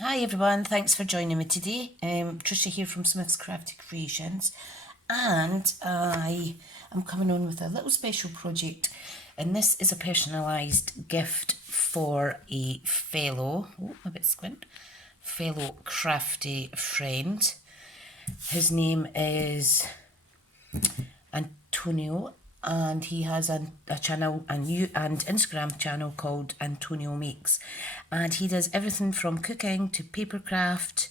Hi everyone, thanks for joining me today. Tricia here from Smith's Crafty Creations, and I am coming on with a little special project, and this is a personalised gift for a fellow, fellow crafty friend. His name is Antonio, and he has a channel and Instagram channel called Antonio Makes, and he does everything from cooking to paper craft,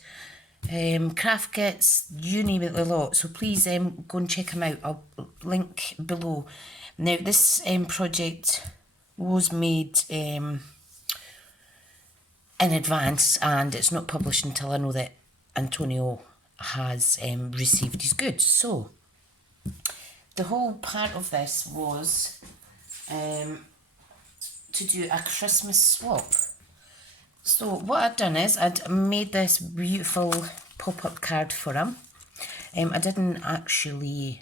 craft kits, you name it, a lot. So please go and check him out. I'll link below. Now this project was made in advance, and it's not published until I know that Antonio has received his goods. So the whole part of this was to do a Christmas swap. So what I'd done is I'd made this beautiful pop-up card for him. I didn't actually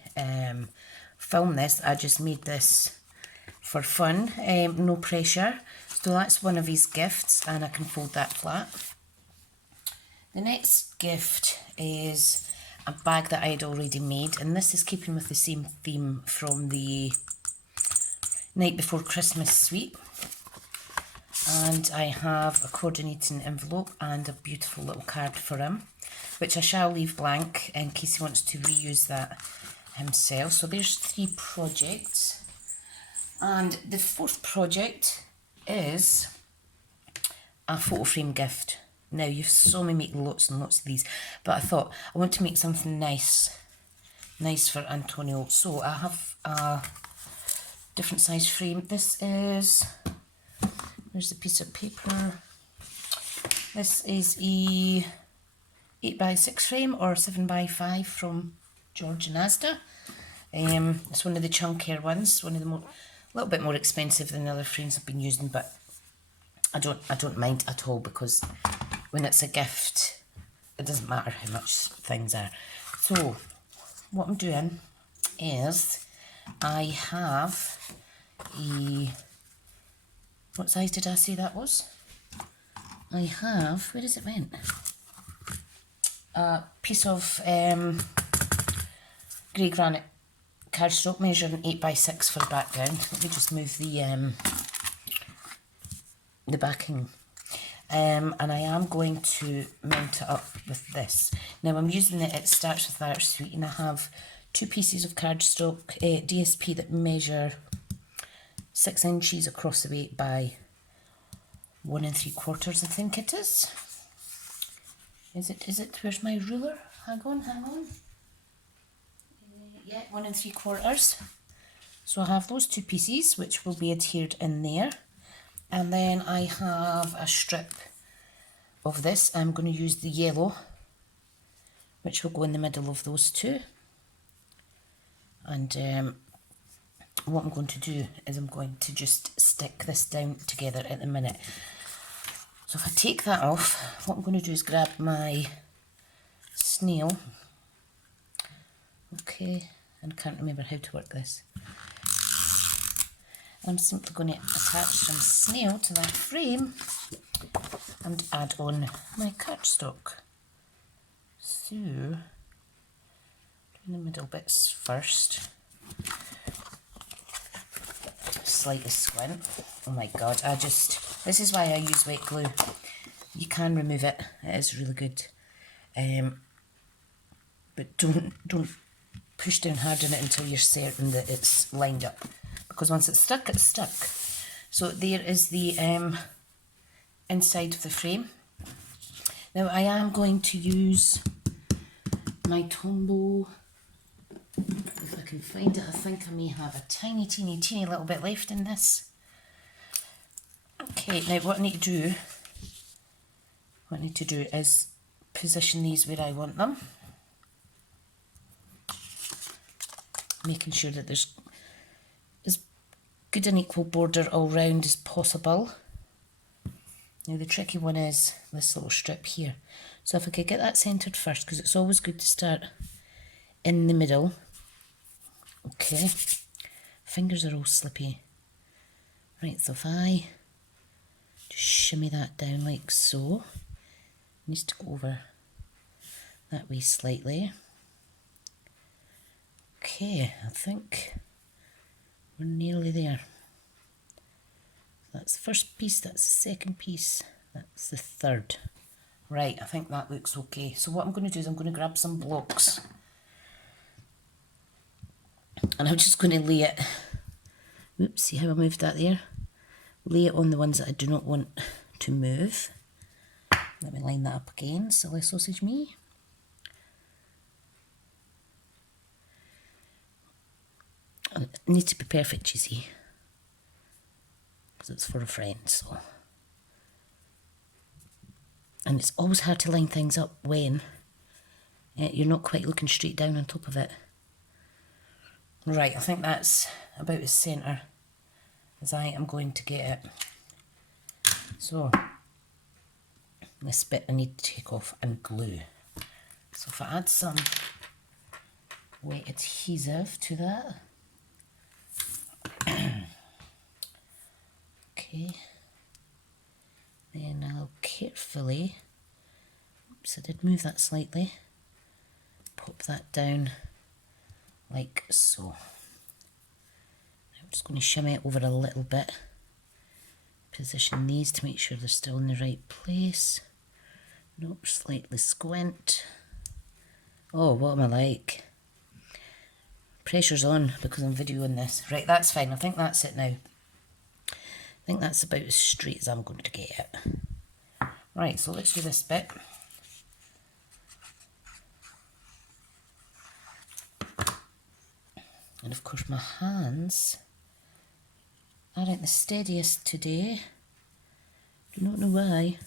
film this, I just made this for fun, no pressure. So that's one of his gifts, and I can fold that flat. The next gift is a bag that I had already made, and this is keeping with the same theme from the Night Before Christmas suite. And I have a coordinating envelope and a beautiful little card for him, which I shall leave blank in case he wants to reuse that himself. So there's 3 projects, and the 4th project is a photo frame gift. Now, you saw me make lots and lots of these, but I thought I want to make something nice for Antonio. So I have a different size frame. This is, there's the piece of paper. This is a 8x6 frame or 7x5 from George and Asda. It's one of the chunkier ones, one of the more, a little bit more expensive than the other frames I've been using, but I don't mind at all, because when it's a gift, it doesn't matter how much things are. So what I'm doing is I have a, what size did I say that was? I have, where is it went? A piece of grey granite cardstock measuring 8x6 for a background. Let me just move the backing. And I am going to mount it up with this. Now I'm using it Starts With Art Suite, and I have 2 pieces of cardstock DSP that measure 6 inches across the weight by 1 3/4, I think it is. Is it, where's my ruler? Hang on. Yeah, 1 3/4. So I have those 2 pieces, which will be adhered in there. And then I have a strip of this. I'm going to use the yellow, which will go in the middle of those 2. And what I'm going to do is I'm going to just stick this down together at the minute. So if I take that off, what I'm going to do is grab my snail. Okay, and I can't remember how to work this. I'm simply going to attach some snail to that frame and add on my cardstock. So, doing the middle bits first. Slightly squint. Oh my god, this is why I use wet glue. You can remove it, it is really good. But don't push down hard on it until you're certain that it's lined up, because once it's stuck, it's stuck. So there is the inside of the frame. Now I am going to use my Tombow. If I can find it, I think I may have a teeny little bit left in this. Okay, now what I need to do is position these where I want them, making sure that there's as good an equal border all round as possible. Now the tricky one is this little strip here. So if I could get that centred first, because it's always good to start in the middle. Okay, fingers are all slippy. Right, so if I just shimmy that down like so, and then Needs to go over that way slightly. Okay, I think we're nearly there. That's the first piece, that's the second piece, that's the third. Right, I think that looks okay. So what I'm going to do is I'm going to grab some blocks and I'm just going to lay it, oops, see how I moved that there? Lay it on the ones that I do not want to move. Let me line that up again, silly sausage me. And it needs to be perfect, you see, because it's for a friend, so. And it's always hard to line things up when you're not quite looking straight down on top of it. Right, I think that's about as centre as I am going to get it. So, this bit I need to take off and glue. So if I add some wet adhesive to that. Okay. Then I'll carefully, oops, I did move that slightly, pop that down like so. Now I'm just going to shimmy it over a little bit. Position these to make sure they're still in the right place. Nope, slightly squint. Oh, what am I like? Pressure's on because I'm videoing this. Right, that's fine. I think that's it now. I think that's about as straight as I'm going to get it. Right, so let's do this bit. And of course my hands aren't the steadiest today. Do not know why.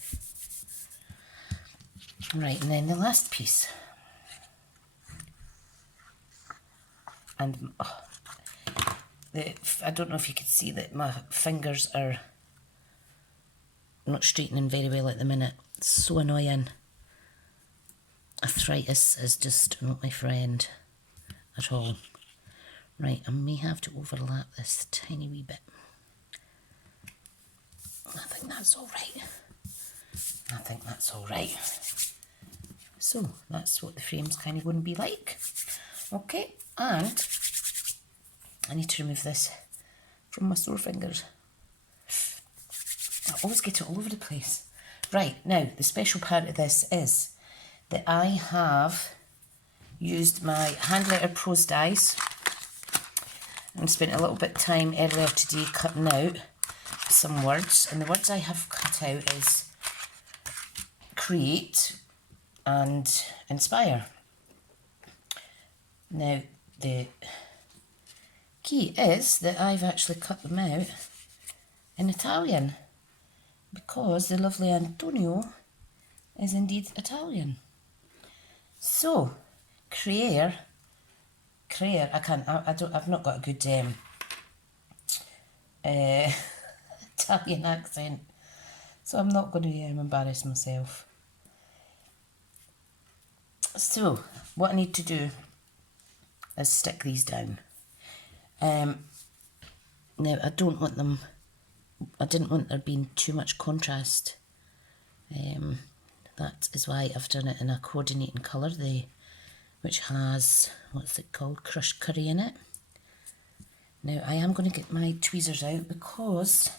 Right, and then the last piece. And I don't know if you could see that my fingers are not straightening very well at the minute. It's so annoying. Arthritis is just not my friend at all. Right, I may have to overlap this tiny wee bit. I think that's all right. I think that's all right. So that's what the frame's kind of going to be like. Okay, and I need to remove this from my sore fingers. I always get it all over the place. Right, now the special part of this is that I have used my hand letter prose dies and spent a little bit of time earlier today cutting out some words, and the words I have cut out is create and inspire. Now the key is that I've actually cut them out in Italian because the lovely Antonio is indeed Italian. So I've not got a good Italian accent, so I'm not going to embarrass myself. So what I need to do is stick these down. Now I didn't want there being too much contrast. That is why I've done it in a coordinating colour, which has, what's it called, crushed curry in it. Now I am going to get my tweezers out because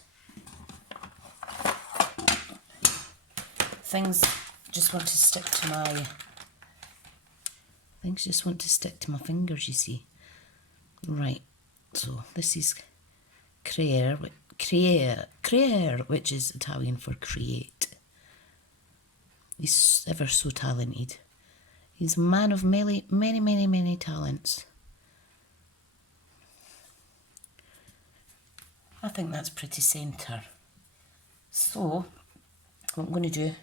things just want to stick to my fingers, you see. Right, so this is creare, which is Italian for create. He's ever so talented. He's a man of many, many, many, many talents. I think that's pretty centre. So, what I'm going to do,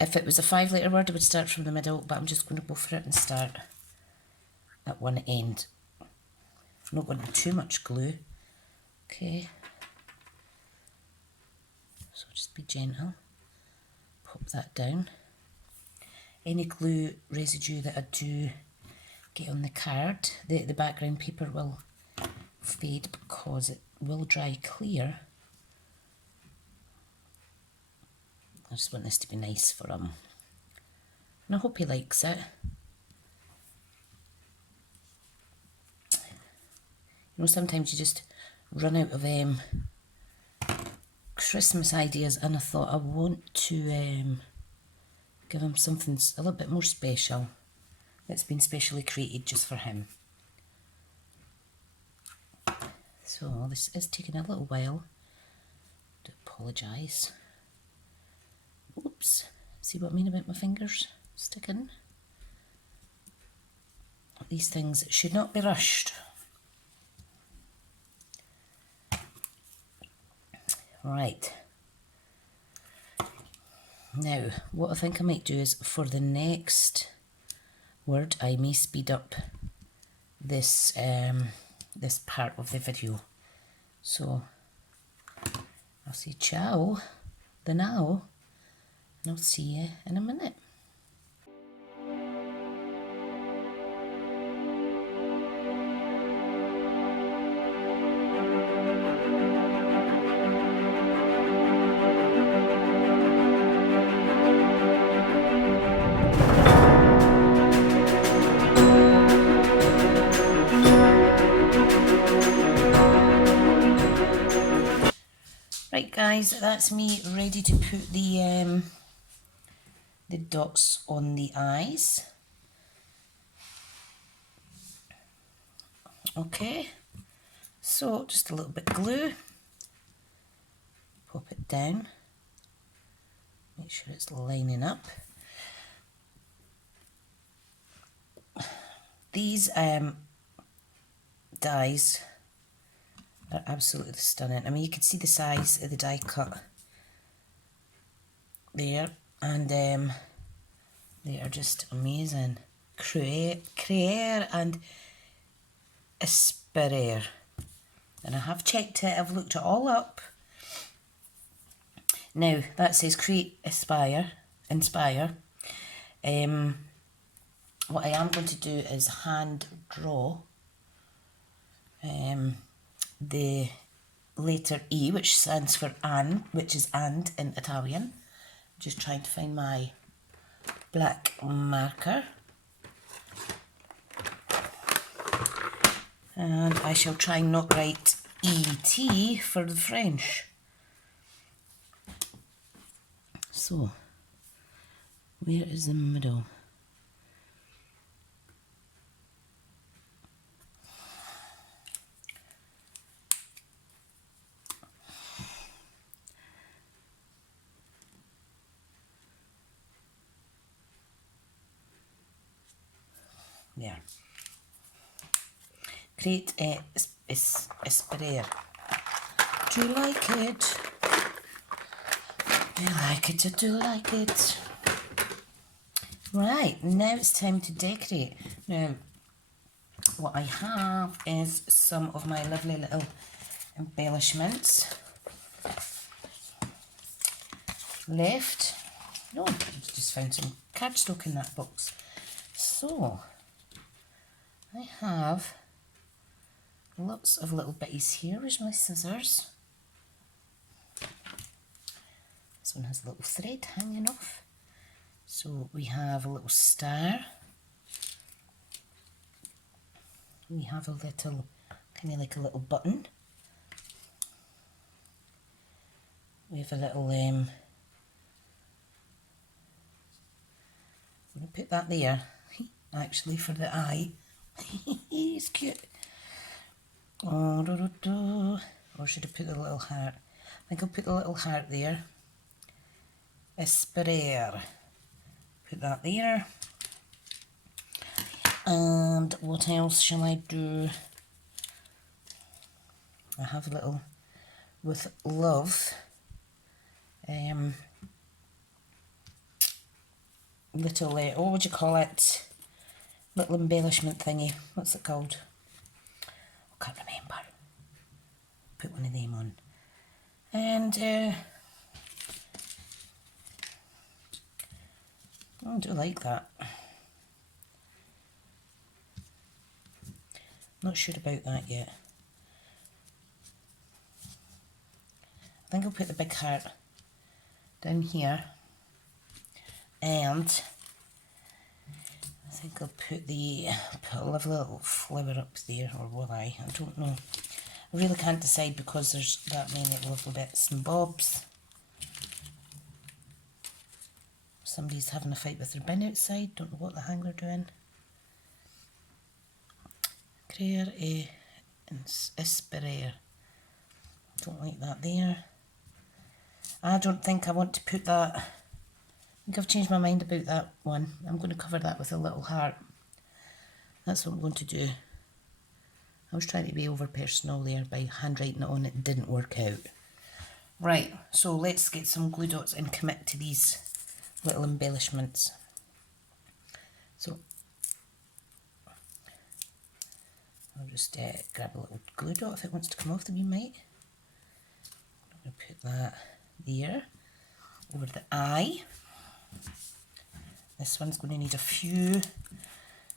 if it was a 5-letter word, I would start from the middle, but I'm just going to go for it and start at one end. I'm not going to too much glue. Okay. So just be gentle. Pop that down. Any glue residue that I do get on the card, the background paper will fade because it will dry clear just want this to be nice for him. And I hope he likes it. You know, sometimes you just run out of Christmas ideas, and I thought I want to give him something a little bit more special that's been specially created just for him. So this is taking a little while. I do apologise. Oops, see what I mean about my fingers sticking? These things should not be rushed. Right. Now, what I think I might do is for the next word, I may speed up this this part of the video. So I'll say ciao, the now, and I'll see you in a minute. Right guys, that's me ready to put the dots on the eyes. Okay, so just a little bit glue, pop it down, make sure it's lining up. These dies are absolutely stunning. I mean, you can see the size of the die cut there, and they are just amazing. Créer and Inspirer. And I have checked it, I've looked it all up. Now, that says create, inspire. What I am going to do is hand draw the letter E, which stands for an, which is and in Italian. Just trying to find my black marker. And I shall try and not write E-T for the French. So, where is the middle? There. Create Inspirer. Do you like it? Do you like it? I do like it. Right, now it's time to decorate. Now, what I have is some of my lovely little embellishments left. No, I just found some cardstock in that box. So, I have lots of little bitties here. Where's my scissors? This one has a little thread hanging off. So we have a little star. We have a little, kind of like a little button. We have a little, I'm going to put that there, actually, for the eye. He's cute. Or should I put the little heart? I think I'll put the little heart there. Inspirer. Put that there. And what else shall I do? I have a little with love. Little, what would you call it? Little embellishment thingy. What's it called? I can't remember. Put one of them on. And I do like that. Not sure about that yet. I think I'll put the big heart down here. And I think I'll put a lovely little flower up there, or will I? I don't know. I really can't decide because there's that many lovely bits and bobs. Somebody's having a fight with their bin outside. Don't know what the hell they're doing. Creer e esperer. Don't like that there. I don't think I want to put that. I think I've changed my mind about that one. I'm going to cover that with a little heart. That's what I'm going to do. I was trying to be over personal there by handwriting it on. It didn't work out. Right, so let's get some glue dots and commit to these little embellishments. So I'll just grab a little glue dot if it wants to come off the wee mite. I'm going to put that there over the eye. This one's going to need a few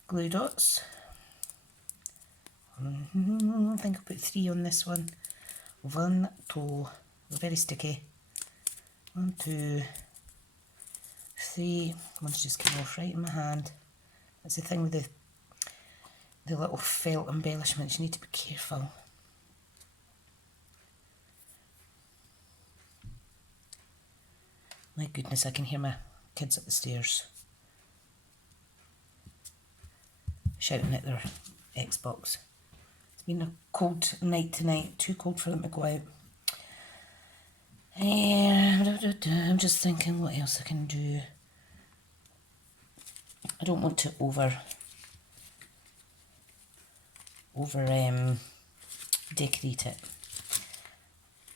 glue dots. I think I'll put 3 on this one. 1, 2, very sticky. 1, 2, 3. One's just came off right in my hand. That's the thing with the little felt embellishments, you need to be careful. My goodness, I can hear my kids up the stairs shouting at their Xbox. It's been a cold night tonight, too cold for them to go out. I'm just thinking what else I can do. I don't want to over decorate it,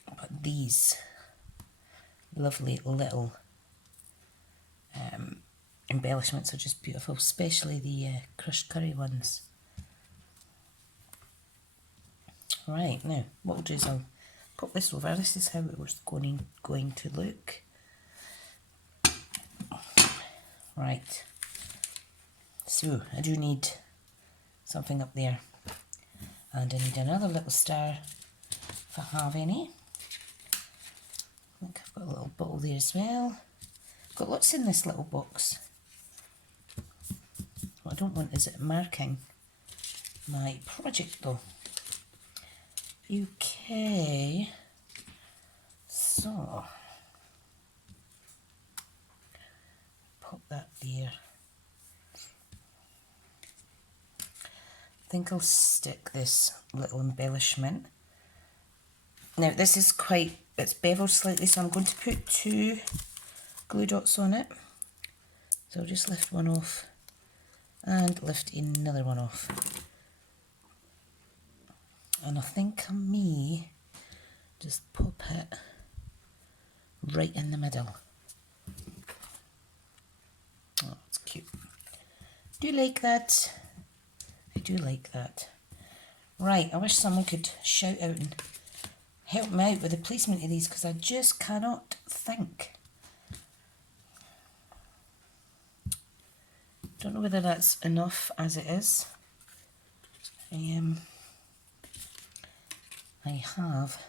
but these lovely little embellishments are just beautiful, especially the crushed curry ones. Right, now what we'll do is I'll pop this over. This is how it was going to look. Right, so I do need something up there, and I need another little star if I have any. I think I've got a little bottle there as well. Got lots in this little box. What I don't want is it marking my project though. Okay, so pop that there. I think I'll stick this little embellishment. Now this is it's beveled slightly, so I'm going to put 2 glue dots on it. So I'll just lift one off and lift another one off. And I think I may just pop it right in the middle. Oh, it's cute. Do you like that? I do like that. Right, I wish someone could shout out and help me out with the placement of these, because I just cannot think. Don't know whether that's enough as it is. I have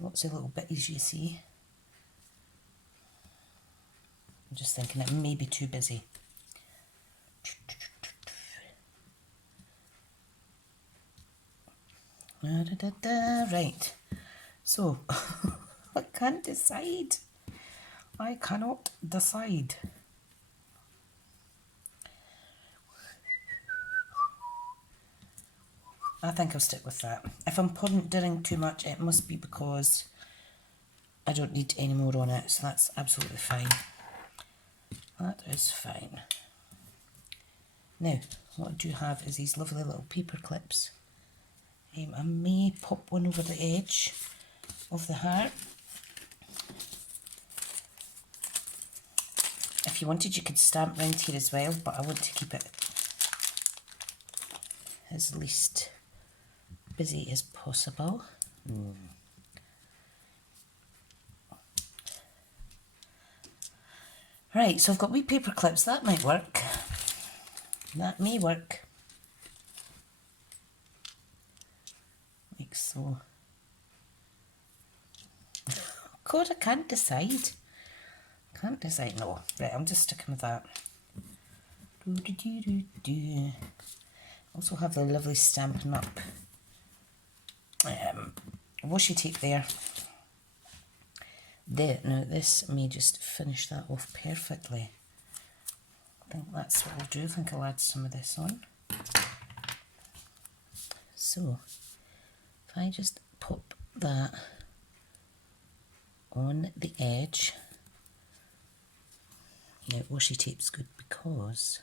lots of little bitties, you see. I'm just thinking it may be too busy. Right, so I can't decide. I cannot decide. I think I'll stick with that. If I'm doing too much, it must be because I don't need any more on it, so that's absolutely fine. That is fine. Now, what I do have is these lovely little paper clips. I may pop one over the edge of the heart. If you wanted, you could stamp round here as well, but I want to keep it as least busy as possible. Right, so I've got wee paper clips. That might work. That may work. Like so. God, I can't decide. Can't decide. No. Right, I'm just sticking with that. Also have the lovely Stampin' Up washi tape there. Now this may just finish that off perfectly. I think that's what I'll do. I think I'll add some of this on. So, if I just pop that on the edge. Now washi tape's good because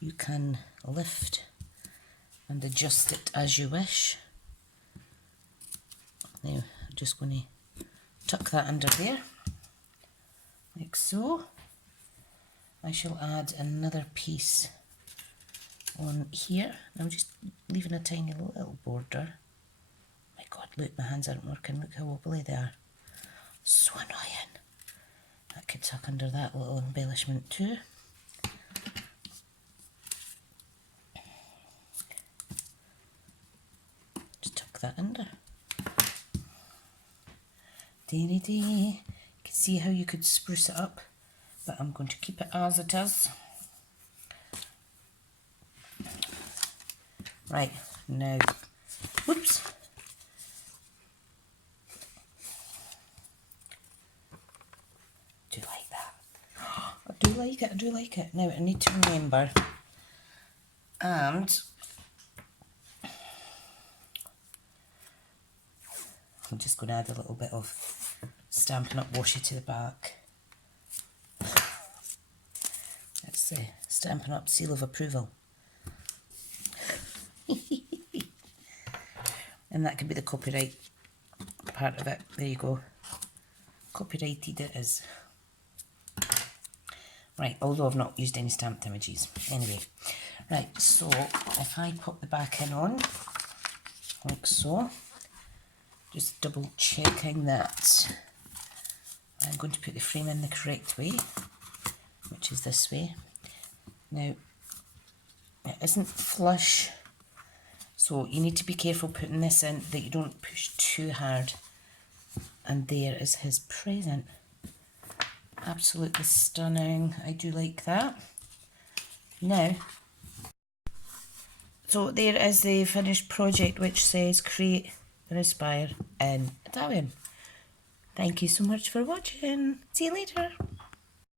you can lift and adjust it as you wish. Now I'm just going to tuck that under there, like so. I shall add another piece on here. I'm just leaving a tiny little border. My God, look, my hands aren't working. Look how wobbly they are. So annoying. That could tuck under that little embellishment too. Just tuck that under. You can see how you could spruce it up, but I'm going to keep it as it is. Right, now, whoops. Do you like that? I do like it, I do like it. Now I need to remember, and I'm just going to add a little bit of Stampin' Up washi to the back. That's the Stampin' Up seal of approval. And that could be the copyright part of it. There you go. Copyrighted it is. Right, although I've not used any stamped images. Anyway, right, so if I pop the back in on, like so, just double checking that I'm going to put the frame in the correct way, which is this way. Now, it isn't flush, so you need to be careful putting this in that you don't push too hard. And there is his present. Absolutely stunning. I do like that. Now, so there is the finished project, which says create and inspire in Italian. Thank you so much for watching. See you later.